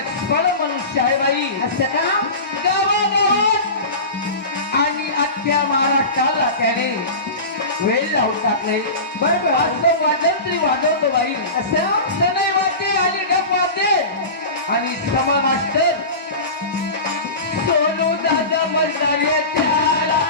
Expert मनुष्य आहे बाई. असं का? गावागावात आणि अख्ख्या महाराष्ट्राला त्याने वेळ लावून टाकले. बरोबर. असं वाजत तरी वाजवतो बाई. असं सनई वाजते आणि ढप वाजते आणि समा मास्टर सोनू दादा मजदार त्याला